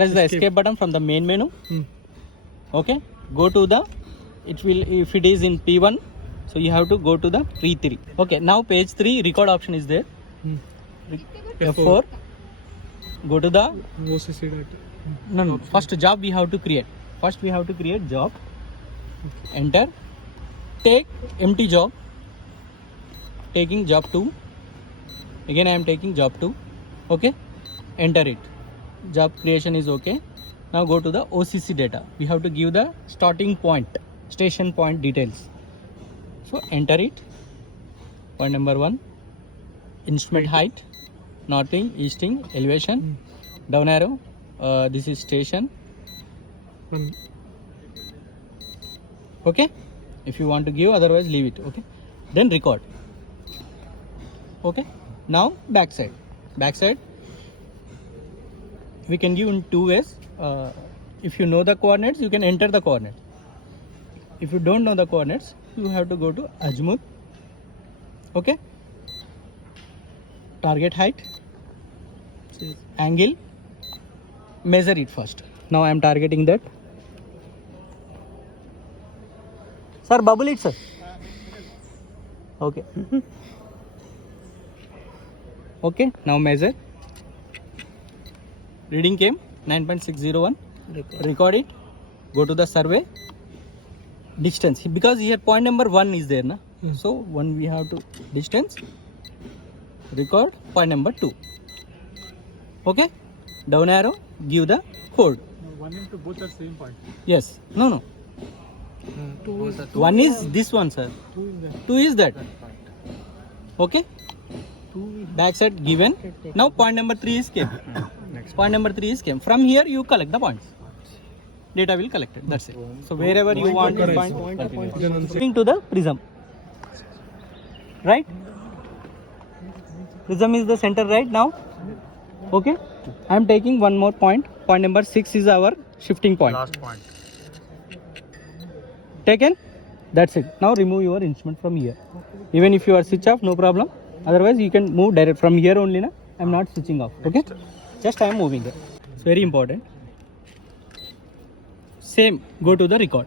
Press the escape button from the main menu. Okay. Go to the, it will, if it is in P1, so you have to go to the P3. Okay. Now page 3 record option is there. F4. Go to the OCC data. no. First job we have to create. First we have to create job. Enter. Take empty job. Taking job 2. Again I am taking job 2. Okay. Enter it. Job creation is okay. Now go to the OCC data. We have to give the starting point, station point details. So enter it. Point number 1. Instrument height. Northing, easting, elevation. Down arrow. This is station. Okay. If you want to give, otherwise leave it. Okay. Then record. Okay. Now backside. Backside. We can give in 2 ways. If you know the coordinates, you can enter the coordinates. If you don't know the coordinates, you have to go to Azimuth. Okay. Target height. Angle. Measure it first. Now I am targeting that. Sir, bubble it, sir. Okay. Okay. Now measure. Reading came 9.601. Record it. Go to the survey. Distance. Because here point number 1 is there. Na? So 1 we have to distance. Record point number 2. Okay. Down arrow. Give the code. 1 and 2 both are same point. Yes. No. 1 is this one, sir. 2 is that. Okay. Backside given. Now point number 3 is came. Point number 3 is came. From here you collect the points. Data will collect it. That's it. So wherever you want to find. Moving to the prism. Right? Prism is the center right now. Okay. I am taking one more point. Point number 6 is our shifting point. Last point. Taken. That's it. Now remove your instrument from here. Even if you are switch off, no problem. Otherwise you can move direct from here only. Na? I am not switching off. Okay. Just I am moving it. It's very important. Same. Go to the record.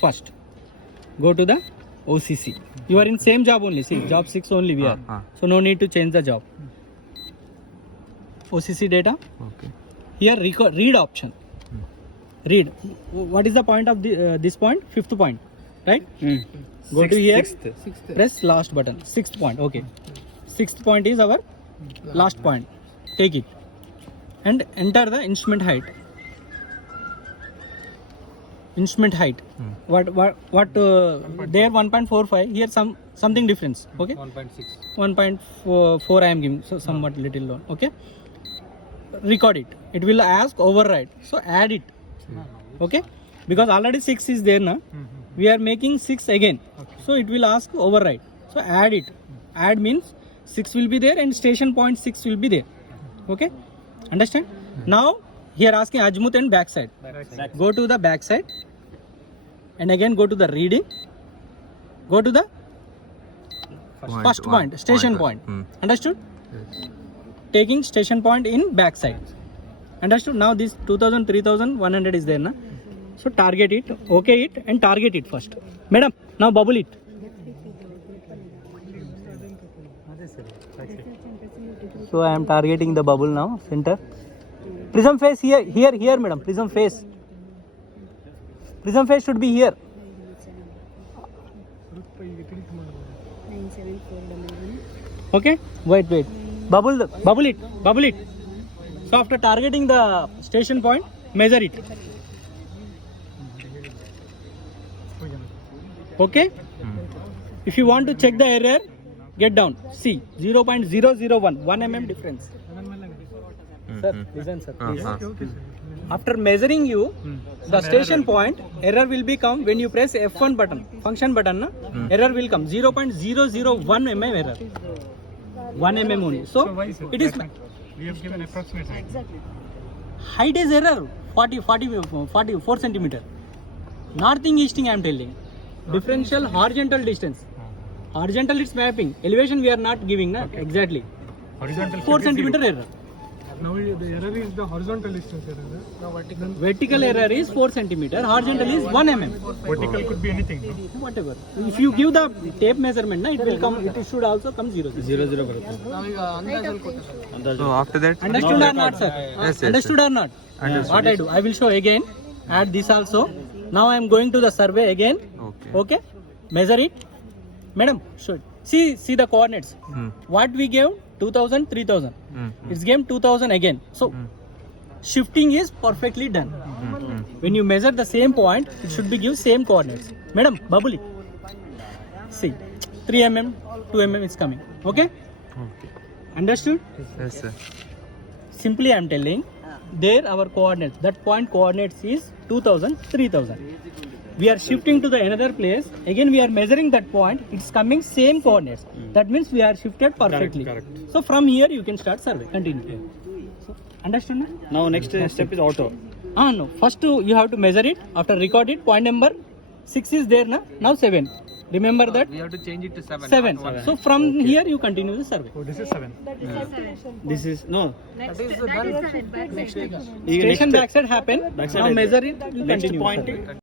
First. Go to the OCC. You are in same job only. See, job 6 only we are. So no need to change the job. OCC data. Okay. Here read option. Read. What is the point of this point? 5th point. Right? Go to here. 6th. Press last button. 6th point. Okay. 6th point is our last point. Take it. And enter the instrument height. Instrument height. What there 1.45. Here something difference. Okay. 1.6. 1.4 I am giving. So somewhat little low. Okay. Record it. It will ask override. So add it. Okay. Because already 6 is there now. We are making 6 again. So it will ask override. So add it. Add means 6 will be there and station point 6 will be there. Okay. Understand? Now here asking azimuth and backside. Go to the backside and again go to the reading. Go to the first point, station point. Understood? Yes. Taking station point in backside. Understood? Now this 2000, 3100 is there. Na? So target it, okay it and target it first. Madam, now bubble it. So I am targeting the bubble now, center. Prism face here, madam, prism face. Prism face should be here. 97411. Okay, wait. Bubble it. So after targeting the station point, measure it. Okay. If you want to check the error, get down. See 0.001, 1 mm difference. Sir, listen, sir, please. After measuring you, the station point, error will become when you press F1 button, function button, na? Error will come 0.001 mm error. 1 mm only. So it is. We have given approximate height. Exactly. Height is error 44 centimeter. Northing easting I am telling. Differential horizontal distance. Horizontal it's mapping. Elevation we are not giving, na? Exactly. Horizontal 4 centimeter error. Now the error is the horizontal distance error. No, vertical. Vertical error is 4 centimeter. Horizontal is 1 mm. Vertical could be anything. No? Whatever. If you give the tape measurement, na, it will come. It should also come 0. 0 0 ಬರುತ್ತೆ. So after that, Understood or not, sir? Yes, Understood or not? What I do? I will show again. Add this also. Now I am going to the survey again. Okay. Okay. Measure it. Madam, show it. See the coordinates. What we gave 2000, 3000. It's game 2000 again. So shifting is perfectly done. When you measure the same point, it should be give same coordinates. Madam, Babuli. See, 3 mm, 2 mm is coming. Okay? Okay. Understood? Yes, sir. Simply I am telling, there our coordinates, that point coordinates is 2000, 3000. We are shifting to the another place. Again we are measuring that point. It's coming same coordinates. That means we are shifted perfectly. Correct. So from here you can start survey. Continue. So, understood? Na? Now next step is auto. No. First you have to measure it. After record it. Point number 6 is there. Na? Now 7. Remember that? We have to change it to 7. 7. So from here you continue the survey. Oh, this is 7. This is no. That is 7. Station backside happen. Now measure it. You Next continue. point.